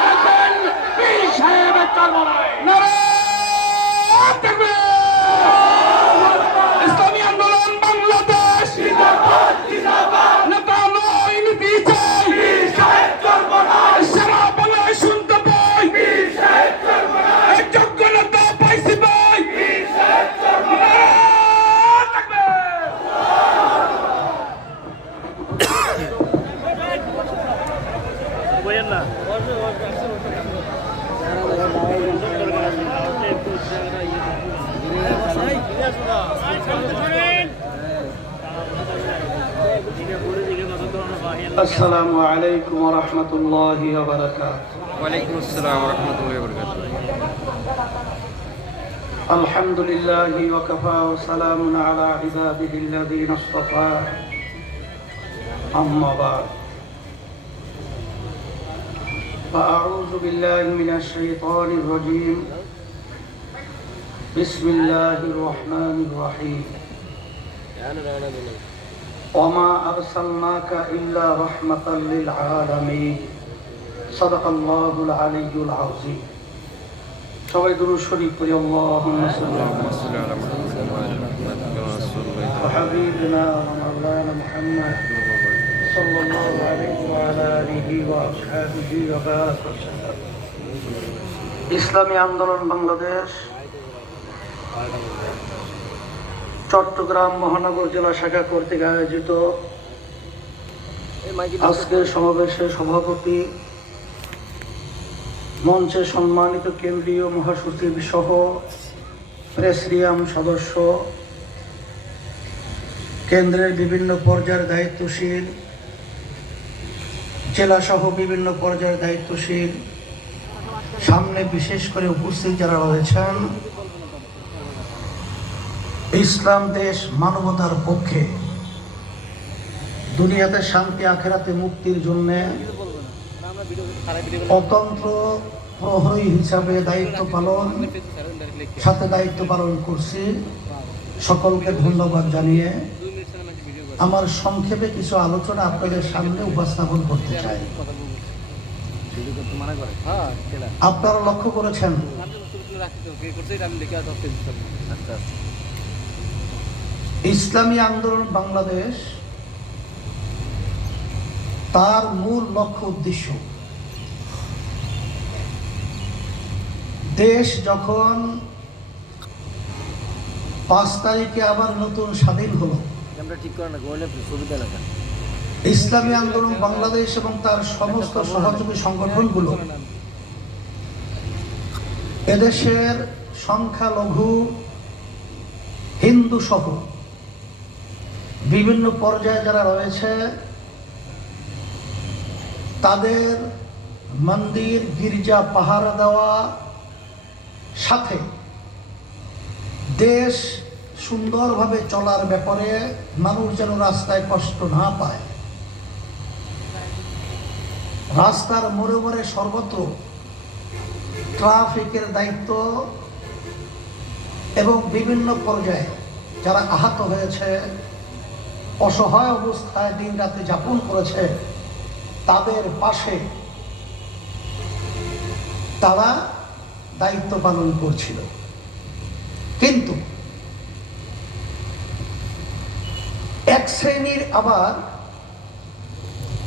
রাখবেন পীর সাহেবের চরমনাই السلام عليكم ورحمة الله وبركاته وعليكم السلام ورحمة الله وبركاته الحمد لله وكفى وسلام على عباده الذين اصطفى أما بعد فأعوذ بالله من الشيطان الرجيم بسم الله الرحمن الرحيم وما أرسلناك إلا رحمة للعالمين صدق الله العلي العظيم সবাই দুরু শরীফ পড়ি আল্লাহুম্মা সাল্লি اللهم صل على محمد وعلى ال محمد كما صليت وعلى آله وأصحابه وبارك وسلم ইসলামী আন্দোলন বাংলাদেশ চট্টগ্রাম মহানগর জেলা শাখা কর্তৃক আয়োজিত আজকের সমাবেশের সভাপতি মঞ্চে সম্মানিত কেন্দ্রীয় মহাসচিব সহ প্রেসিডিয়াম সদস্য কেন্দ্রের বিভিন্ন পর্যায়ের দায়িত্বশীল জেলা সহ বিভিন্ন পর্যায়ের দায়িত্বশীল, সামনে বিশেষ করে উপস্থিত যারা রয়েছেন, ইসলাম দেশ মানবতার পক্ষে, দুনিয়াতে শান্তি, আখেরাতে মুক্তির জন্য অতন্ত্র প্রহরী হিসাবে দায়িত্ব পালন, সাথে দায়িত্ব পালন করছি। সকলকে ধন্যবাদ জানিয়ে আমার সংক্ষেপে কিছু আলোচনা আপনাদের সামনে উপস্থাপন করতে চাই। আপনারা লক্ষ্য করেছেন? ইসলামী আন্দোলন বাংলাদেশ তার মূল লক্ষ্য উদ্দেশ্য। দেশ যখন পাঁচ তারিখে আবার নতুন স্বাধীন হলো ইসলামী আন্দোলন বাংলাদেশ এবং তার সমস্ত সহযোগী সংগঠনগুলো এদেশের সংখ্যালঘু হিন্দু সহ বিভিন্ন পর্যায়ে যারা রয়েছে তাদের মন্দির গির্জা পাহারা দেওয়া সাথে দেশ সুন্দরভাবে চলার ব্যাপারে মানুষ যেন রাস্তায় কষ্ট না পায়। রাস্তার মোড়ে মোড়ে সর্বত্র ট্রাফিকের দায়িত্ব এবং বিভিন্ন পর্যায়ে যারা আহত হয়েছে, অসহায় অবস্থায় দিন রাতে যাপন করেছে, তাদের পাশে তারা দায়িত্ব পালন করছিল। কিন্তু এক শ্রেণির আবার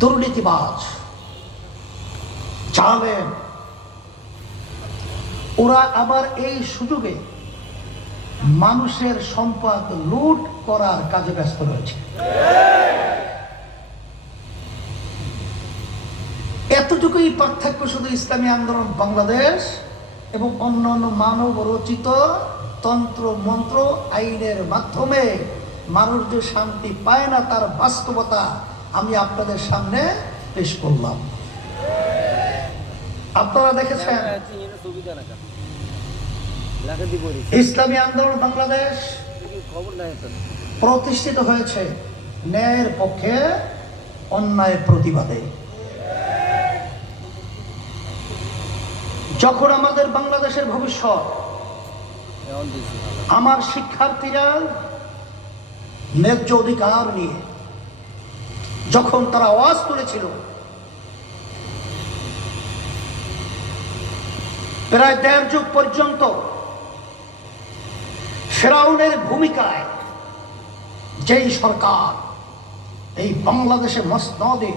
দুর্নীতিবাজ চালেন ওরা আবার এই সুযোগে মানুষের সম্পদ লুট করার কাজে ব্যস্ত রয়েছে। এতটুকুই পার্থক্য শুধু ইসলামী আন্দোলন বাংলাদেশ এবং অন্যান্য মানব রচিত তন্ত্র মন্ত্র আইনের মাধ্যমে মানুষ যে শান্তি পায় না, তার বাস্তবতা আমি আপনাদের সামনে পেশ করলাম। আপনারা দেখেছেন? ইসলামী আন্দোলন বাংলাদেশ প্রতিষ্ঠিত হয়েছে ন্যায়ের পক্ষে অন্যায় প্রতিবাদে। যখন আমাদের বাংলাদেশের ভবিষ্যৎ, আমার শিক্ষার্থীরা ন্যায্য অধিকার নিয়ে। যখন তারা আওয়াজ তুলেছিল, প্রায় দেড় যুগ পর্যন্ত ফেরাউনের ভূমিকায় যেই সরকার, এই বাংলাদেশে মসনদে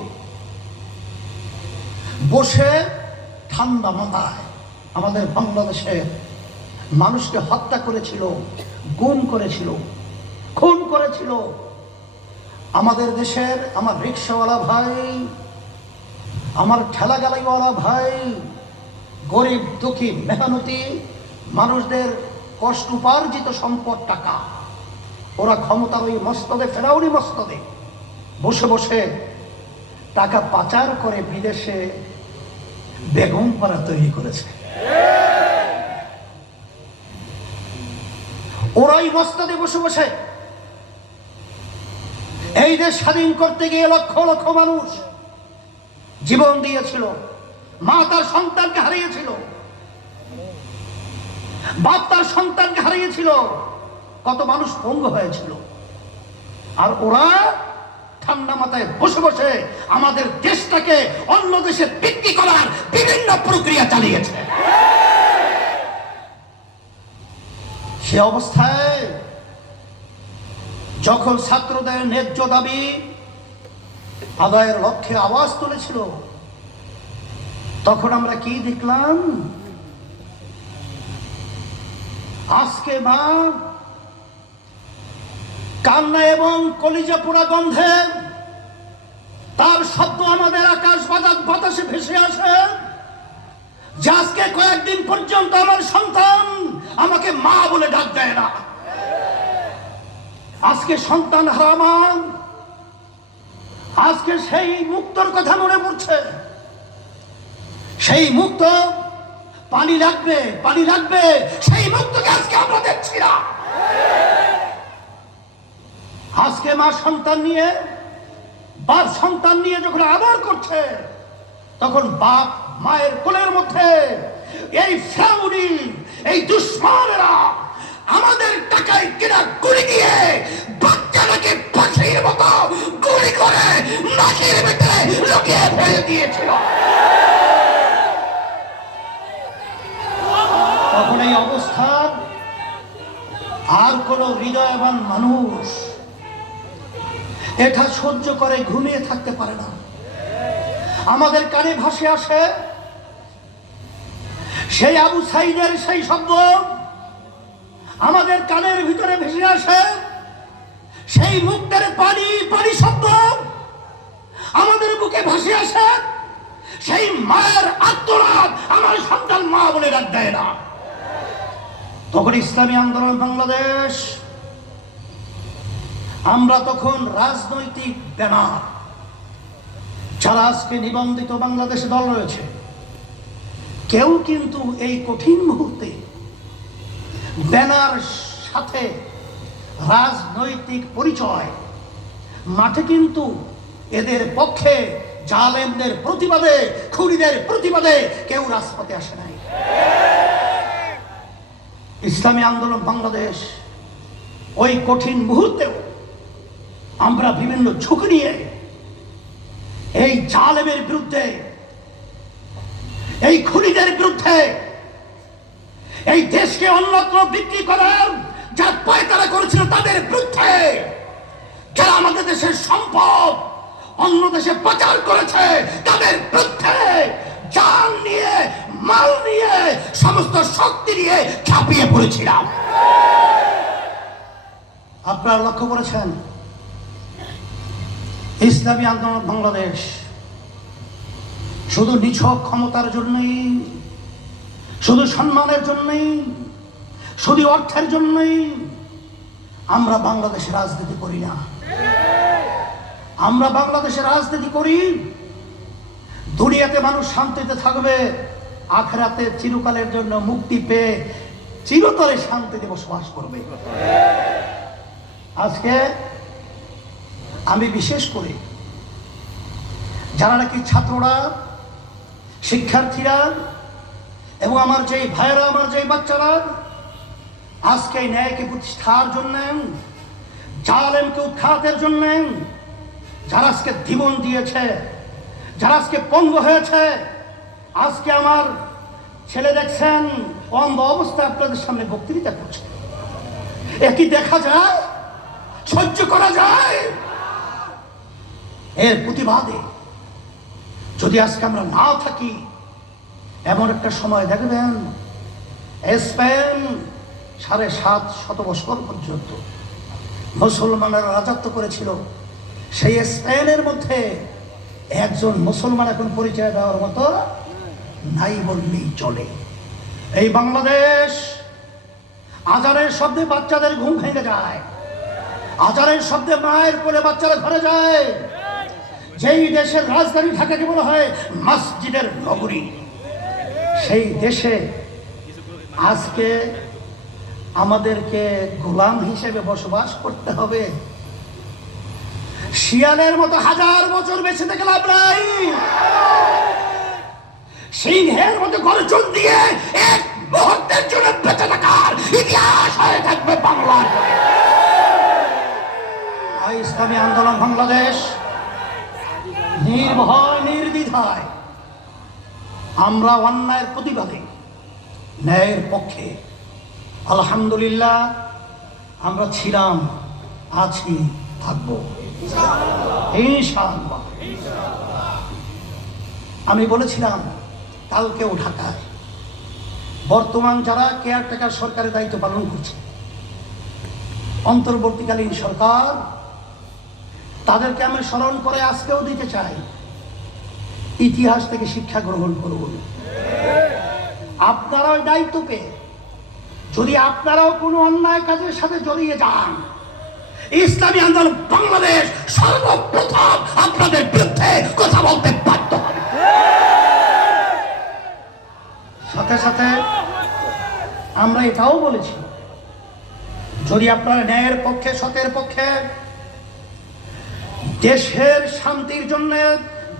বসে ঠান্ডা মাথায় আমাদের বাংলাদেশের মানুষকে হত্যা করেছিল, গুম করেছিল খুন করেছিল। আমাদের দেশের আমার রিক্সাওয়ালা ভাই, আমার ঠেলা গালাইওয়ালা ভাই, গরিব, দুঃখী, মেহনতি মানুষদের কষ্ট উপার্জিত সম্পদ টাকা। ওরা ক্ষমতার ওই মস্তদে, ফেরাউনি মস্তদে বসে বসে টাকা পাচার করে বিদেশে বেগম পাড়া তৈরি করেছে। ওরাই মস্তদে বসে বসে এই দেশ স্বাধীন করতে গিয়ে লক্ষ লক্ষ মানুষ জীবন দিয়েছিল। মা তার সন্তানকে হারিয়েছিল। বাপ তার সন্তানকে হারিয়েছিল। কত মানুষ পঙ্গু হয়েছিল। আর ওরা ঠান্ডা মাথায় বসে বসে আমাদের দেশটাকে অন্য দেশে বিক্রি করার বিভিন্ন প্রক্রিয়া চালিয়েছে। সে অবস্থায় যখন ছাত্রদের ন্যায্য দাবি, আদায়ের লক্ষ্যে আওয়াজ তুলেছিল, তখন আমরা কি দেখলাম? আজকে মা কান্না এবং কলিজা পোড়া গন্ধে তার শব্দ আমাদের আকাশ বাতাস বাতাসে ভেসে আসে। যে আজকে কয়েকদিন পর্যন্ত আমার সন্তান আমাকে মা বলে ডাক দেয় না। আজকে সন্তান হারামান। আজকে সেই মুক্তর কথা মনে পড়ছে। সেই মুক্ত পানি লাগবে পানি লাগবে। সেই মুক্তকে আজকে আমরা দেখছি না। আজকে মা সন্তান নিয়ে, বাপ সন্তান নিয়ে যখন আদর করছে, তখন বাপ মায়ের কোলের মধ্যে এই ফ্যাউনি এই দুশ্মনেরা আমাদের টাকায় কিনা গুলি দিয়ে বাচ্চাটাকে পাখির মতো গুলি করে নাকের ভিতরে লুকিয়ে ফেলে দিয়েছিল। তখন এই অবস্থা, আর কোন হৃদয়বান মানুষ এটা সহ্য করে ঘুমিয়ে থাকতে পারে না। আমাদের কানে ভাসে আসে, সেই আবু সাইদের সেই শব্দ আমাদের কানের ভিতরে ভেসে আসে। সেই মুক্তের পানি পানি শব্দ আমাদের বুকে ভাসে আসে। সেই মায়ের আত্মরাত আমার সন্তান মা বলে ডাক দেয় না। তখন ইসলামী আন্দোলন বাংলাদেশ, আমরা তখন রাজনৈতিক ব্যানার যারা আজকে নিবন্ধিত বাংলাদেশে দল রয়েছে, কেউ কিন্তু এই কঠিন মুহূর্তে ব্যানার সাথে রাজনৈতিক পরিচয়। মাঠে কিন্তু এদের পক্ষে জালেমদের প্রতিবাদে, খুনিদের প্রতিবাদে কেউ রাজপথে আসে নাই। ইসলামী আন্দোলন বাংলাদেশ ওই কঠিন মুহূর্তেও আমরা বিভিন্ন ঝুঁকি নিয়ে এই জালেমের বিরুদ্ধে, এই খুনিদের বিরুদ্ধে এই দেশকে অন্যত্র বিক্রি করার যা পায়তারা করেছিল তাদের বিরুদ্ধে যারা আমাদের দেশের সম্পদ অন্য দেশে পাচার করেছে, তাদের বিরুদ্ধে জান নিয়ে, মাল নিয়ে, সমস্ত শক্তি নিয়ে ছাপিয়ে পড়েছিলাম। আপনারা লক্ষ্য করেছেন? ইসলামী আন্দোলন বাংলাদেশ শুধু নিছক ক্ষমতার জন্যই শুধু সম্মানের জন্যই, শুধু অর্থের জন্যই আমরা বাংলাদেশে রাজনীতি করি না। আমরা বাংলাদেশে রাজনীতি করি, দুনিয়াতে মানুষ শান্তিতে থাকবে, আখরাতে চিরকালের জন্য মুক্তি পেয়ে চিরতরে শান্তিতে বসবাস করবে। আজকে আমি বিশেষ করে যারা নাকি ছাত্ররা, শিক্ষার্থীরা এবং আমার যেই ভাইয়েরা, আমার যেই বাচ্চারা আজকে এই ন্যায়কে প্রতিষ্ঠার জন্য, জালেমকে উৎখাতের জন্য, যারা আজকে জীবন দিয়েছে, যারা আজকে পঙ্গ হয়েছে, আজকে আমার ছেলে দেখছেন, অন্ধ অবস্থায় আপনাদের সামনে বক্তৃতা করছে। একই দেখা যায়? সহ্য করা যায়? এর প্রতিবাদে যদি আজকে আমরা না থাকি এমন একটা সময় দেখবেন, স্পেন সাড়ে সাত শত বছর পর্যন্ত মুসলমানেরা রাজত্ব করেছিল। সেই স্পেনের মধ্যে একজন মুসলমান এখন পরিচয় দেওয়ার মতো নাই বললেই চলে। এই বাংলাদেশ আজানের শব্দে বাচ্চাদের ঘুম ভেঙে যায়। আজানের শব্দে মায়ের কোলে বাচ্চারা ঘরে যায়। যেই দেশের রাজধানী থাকে ঢাকাকে বলা হয়, মসজিদের নগরী। সেই দেশে আজকে আমাদেরকে গোলাম হিসেবে বসবাস করতে হবে। শিয়ালের মতো হাজার বছর বেঁচে থেকে লাভ নাই। সিংহের মতো গর্জন দিয়ে এক মুহূর্তের জন্য বেঁচে থাকার ইতিহাস হয়ে থাকবে বাংলার। ইসলামী আন্দোলন বাংলাদেশ নির্ভয় নির্দ্বিধায় আমরা অন্যায়ের প্রতিবাদে, ন্যায়ের পক্ষে। আলহামদুলিল্লাহ, আমরা ছিলাম, আছি, থাকব। আমি বলেছিলাম, কালকেও ঢাকায়। বর্তমান যারা কেয়ারটেকার সরকারের দায়িত্ব পালন করছে, অন্তর্বর্তীকালীন সরকার, তাদেরকে আমি স্মরণ করে আজকেও দিতে চাই। ইতিহাস থেকে শিক্ষা গ্রহণ করব আপনারা ওই দায়িত্ব পেয়ে যদি আপনারাও কোনো অন্যায় কাজের সাথে জড়িয়ে যান, ইসলামী আন্দোলন বাংলাদেশ সর্বপ্রথম আপনাদের বিরুদ্ধে কথা বলতে বাধ্য সাথে সাথে আমরা এটাও বলেছি, যদি আপনারা ন্যায়ের পক্ষে, সতের পক্ষে দেশের শান্তির জন্য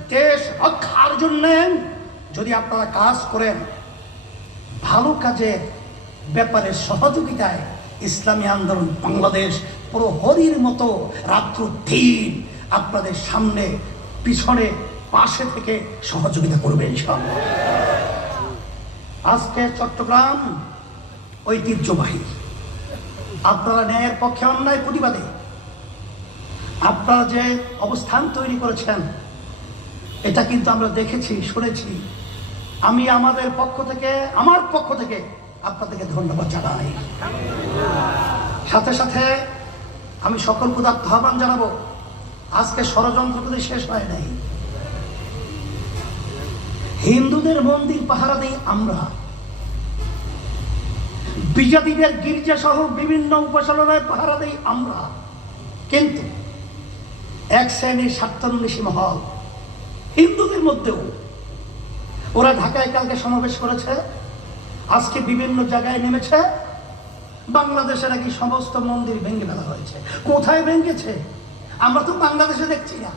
দেশ রক্ষার জন্য যদি আপনারা কাজ করেন, ভালো কাজের ব্যাপারে সহযোগিতায় ইসলামী আন্দোলন বাংলাদেশ প্রহরীর মতো রাত্র দিন আপনাদের সামনে, পিছনে, পাশে থেকে সহযোগিতা করবে ইনশাআল্লাহ। আজকে চট্টগ্রাম ঐতিহ্যবাহী। আপনারা ন্যায়ের পক্ষে অন্যায় প্রতিবাদে। আপনারা যে অবস্থান তৈরি করেছেন এটা কিন্তু আমরা দেখেছি, শুনেছি। আমি আমাদের পক্ষ থেকে, আমার পক্ষ থেকে আপনাদেরকে ধন্যবাদ জানাই। সাথে সাথে আমি সকল পদার্থ আহ্বান জানাব। আজকে ষড়যন্ত্র কিন্তু শেষ হয় নাই। হিন্দুদের মন্দির পাহারা দিই আমরা। বিজাতিদের গির্জা সহ বিভিন্ন উপাসনালয় পাহারা দিই আমরা। কিন্তু এক শ্রেণির স্বার্থান্বেষী মহল হিন্দুদের মধ্যেও। ওরা ঢাকায় কালকে সমাবেশ করেছে, আজকে বিভিন্ন জায়গায় নেমেছে বাংলাদেশের নাকি সমস্ত মন্দির ভেঙে ফেলা হয়েছে। কোথায় ভেঙেছে? আমরা তো বাংলাদেশে দেখছি না।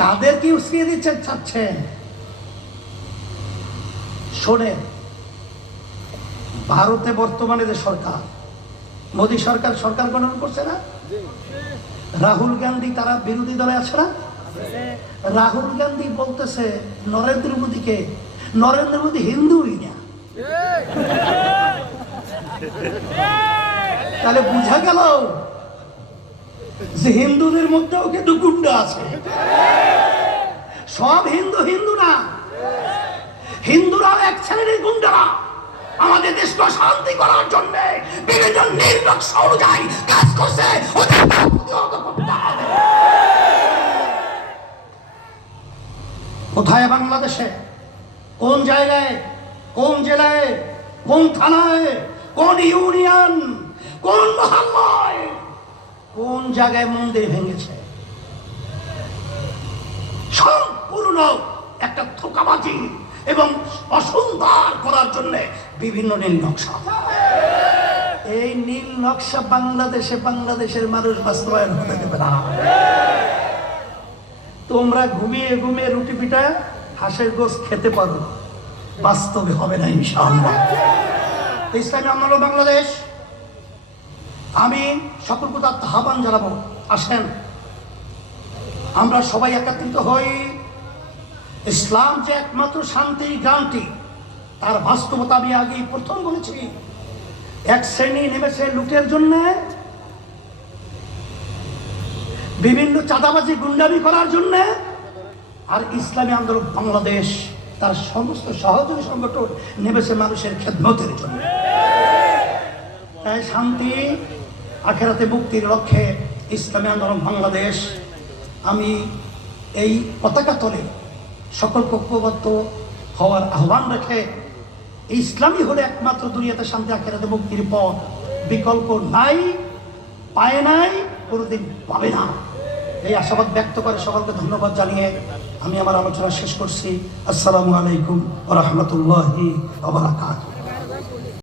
কাদেরকে উস্কিয়ে দিচ্ছেন চাচ্ছেন শোনেন, ভারতে বর্তমানে যে সরকার, মোদী সরকার সরকার গঠন করছে না? রাহুল গান্ধী তারা বিরোধী দলে আছে না? রাহুল গান্ধী বলতেছে, নরেন্দ্র মোদীকে নরেন্দ্র মোদী হিন্দুই না। তাহলে বুঝা গেল যে হিন্দুদের মধ্যেও কিন্তু গুন্ডা আছে। সব হিন্দু হিন্দু না। হিন্দুরাও এক শ্রেণির গুন্ডারা। আমাদের দেশকে শান্তি করার জন্য বিভিন্ন নির্লক্ষ অনুযায়ী কাজ করছে। ওদের প্রতিহত করতে হবে। কোথায় বাংলাদেশে? কোন জায়গায়? কোন জেলায়? কোন থানায়? কোন ইউনিয়ন? কোন মহল্লায়? কোন জায়গায় মন্দির ভেঙেছে? সম্পূর্ণ একটা থোকাবাজি এবং অসুন্দর করার জন্য বিভিন্ন নীল নকশা। এই নীল নকশা বাংলাদেশে বাংলাদেশের মানুষ বাস্তবায়ন হতে দেবে না। তোমরা ঘুমিয়ে ঘুমিয়ে রুটি পিঠা হাঁসের গোস খেতে পারো। বাস্তবে হবে না, ইনশাআল্লাহ। ইসলামী আন্দোলন বাংলাদেশ, আমি সকল কোথাও আহ্বান জানাব। আসেন, আমরা সবাই একত্রিত হই। ইসলাম যে একমাত্র শান্তি গ্রান্টি তার বাস্তবতা আমি আগেই প্রথম বলেছি। এক শ্রেণি নেমেছে লুটের জন্য বিভিন্ন চাঁদাবাজি, গুন্ডামি করার জন্য আর ইসলামী আন্দোলন বাংলাদেশ তার সমস্ত সহযোগী সংগঠন নেমেছে মানুষের খেদমতের জন্য। তাই শান্তি, আখেরাতে মুক্তির লক্ষ্যে ইসলামী আন্দোলন বাংলাদেশ, আমি এই পতাকা তলে সকল পক্ষবদ্ধ হওয়ার আহ্বান রেখে ইসলামী হলে একমাত্র দুনিয়াতে শান্তি, আখেরাতে মুক্তির পথ, বিকল্প নাই, পায় নাই, কোনোদিন পাবে না। এই আশাবাদ ব্যক্ত করে সকলকে ধন্যবাদ জানিয়ে আমি আমার আলোচনা শেষ করছি। আসসালামু আলাইকুম রহমতুল্লাহি